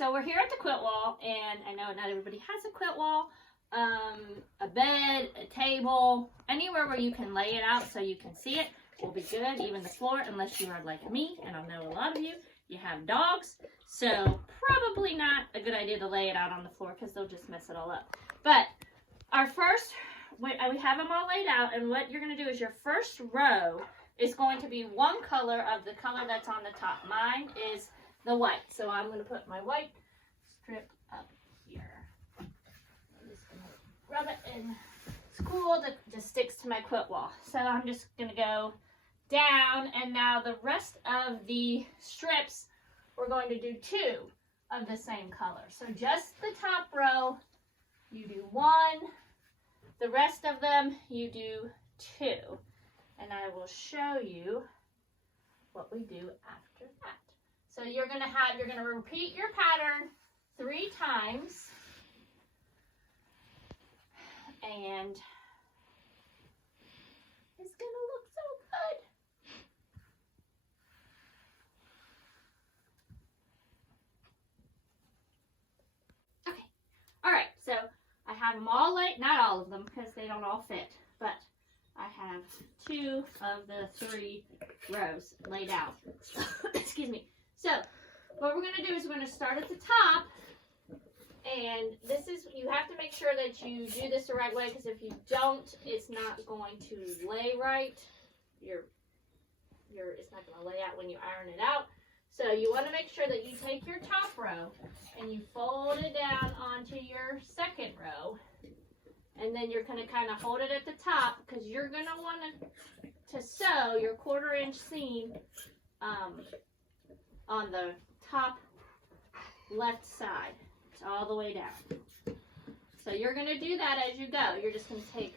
so we're here at the quilt wall, and I know not everybody has a quilt wall. A bed, a table, anywhere where you can lay it out so you can see it will be good. Even the floor, unless you are like me, and I know a lot of you have dogs, so probably not a good idea to lay it out on the floor because they'll just mess it all up. But our first, we have them all laid out, and what you're going to do is your first row is going to be one color of the color that's on the top. Mine is the white, so I'm going to put my white strip up here. I'm just going to rub it in. It's cool that it just sticks to my quilt wall. So I'm just going to go down, and now the rest of the strips, we're going to do two of the same color. So just the top row, you do one. The rest of them, you do two. And I will show you what we do after that. So you're going to repeat your pattern 3 times. And it's going to look so good. Okay. All right. So I have them all laid, not all of them because they don't all fit, but I have 2 of the 3 rows laid out. Excuse me. So what we're going to do is we're going to start at the top, and this is, you have to make sure that you do this the right way, because if you don't, it's not going to lay right. It's not going to lay out when you iron it out. So you want to make sure that you take your top row and you fold it down onto your second row. And then you're going to kind of hold it at the top, because you're going to want to sew your 1/4 inch seam on the top left side. It's all the way down. So you're going to do that as you go. You're just going to take,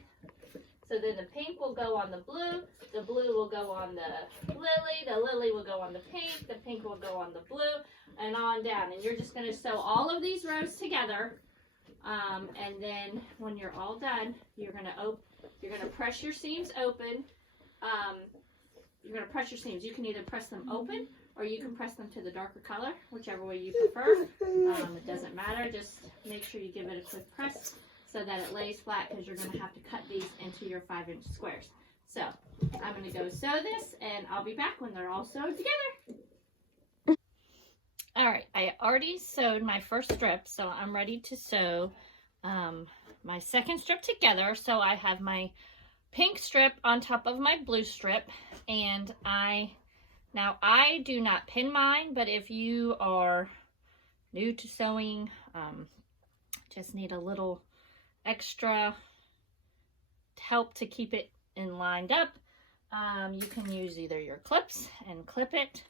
so then the pink will go on the blue will go on the lily will go on the pink will go on the blue, and on down. And you're just going to sew all of these rows together. And then when you're all done, you're gonna press your seams open. You're gonna press your seams. You can either press them open or you can press them to the darker color, whichever way you prefer. It doesn't matter. Just make sure you give it a quick press so that it lays flat, because you're gonna have to cut these into your 5-inch squares. So I'm gonna go sew this, and I'll be back when they're all sewed together. All right, I already sewed my first strip, so I'm ready to sew my second strip together. So I have my pink strip on top of my blue strip, and I do not pin mine, but if you are new to sewing, just need a little extra help to keep it lined up, you can use either your clips and clip it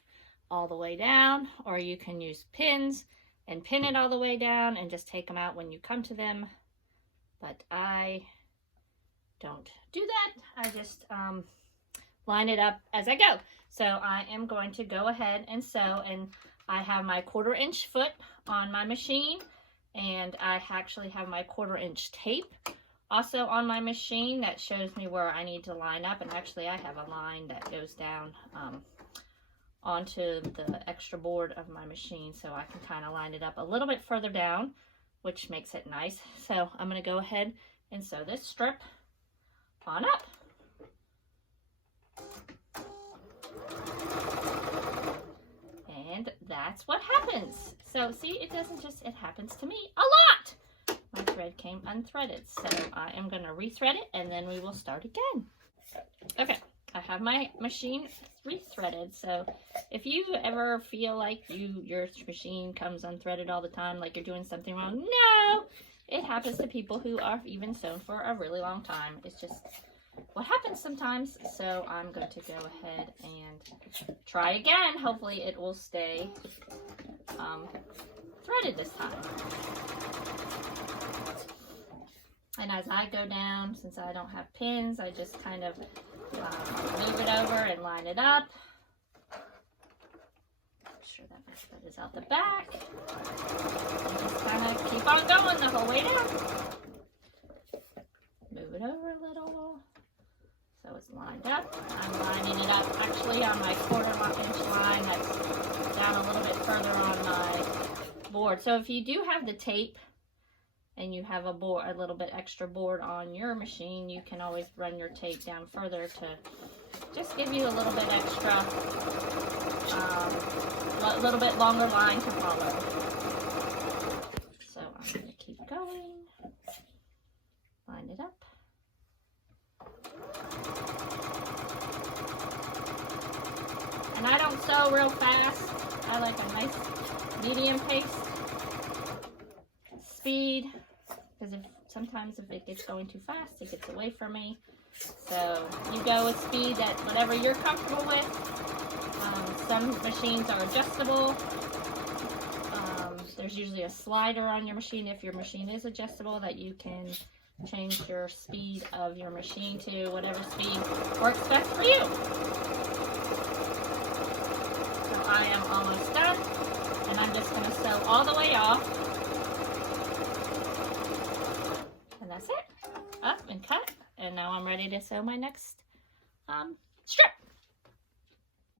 all the way down, or you can use pins and pin it all the way down and just take them out when you come to them. But I don't do that. I just line it up as I go. So I am going to go ahead and sew, and I have my 1/4 inch foot on my machine, and I actually have my 1/4 inch tape also on my machine that shows me where I need to line up. And actually I have a line that goes down onto the extra board of my machine, so I can kind of line it up a little bit further down, which makes it nice. So I'm going to go ahead and sew this strip on up. And that's what happens. So see, it doesn't just, it happens to me a lot. My thread came unthreaded, so I am going to rethread it, and then we will start again. Okay. I have my machine rethreaded, so if you ever feel like your machine comes unthreaded all the time, like you're doing something wrong, no! It happens to people who are even sewn for a really long time. It's just what happens sometimes. So I'm going to go ahead and try again. Hopefully it will stay threaded this time. And as I go down, since I don't have pins, I just kind of move it over and line it up. Make sure that my thread is out the back. And just kind of keep on going the whole way down. Move it over a little so it's lined up. I'm lining it up actually on my 1/4 inch line that's down a little bit further on my board. So if you do have the tape and you have a little bit extra board on your machine, you can always run your tape down further to just give you a little bit extra, a little bit longer line to follow. So I'm going to keep going, line it up. And I don't sew real fast. I like a nice medium pace speed, because sometimes if it gets going too fast, it gets away from me. So you go with speed that whatever you're comfortable with. Some machines are adjustable. There's usually a slider on your machine if your machine is adjustable that you can change your speed of your machine to whatever speed works best for you. So I am almost done, and I'm just going to sew all the way off. And that's it. Up and cut. And now I'm ready to sew my next strip.